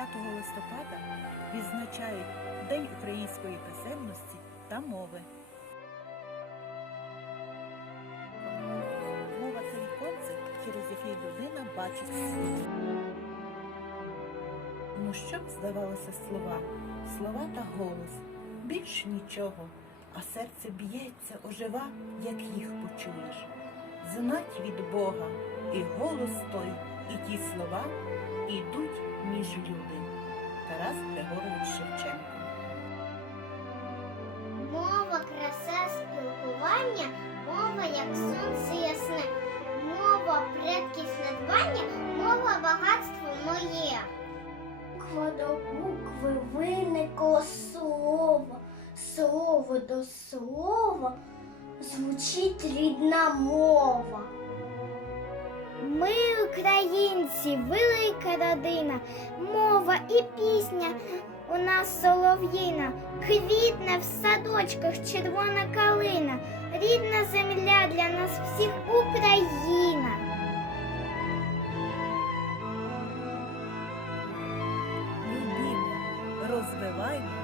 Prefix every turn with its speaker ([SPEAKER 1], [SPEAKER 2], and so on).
[SPEAKER 1] листопада відзначають День української писемності та мови. Мова це віконце, через яке людина бачить світ. Ну що здавалося слова, слова та голос, більш нічого, а серце б'ється, ожива, як їх почуєш. Знать від Бога і голос той, і ті слова ідуть між люди. Тарас Григорович Шевченко.
[SPEAKER 2] Мова, краса, спілкування, мова як сонце ясне, мова предків надбання, мова багатство моє. Буква до букви виникло слово, слово до слова звучить рідна мова. Ми, українці, велика родина, мова і пісня у нас солов'їна, квітне в садочках червона калина, рідна земля для нас всіх Україна.
[SPEAKER 1] Любімо, розвиваймо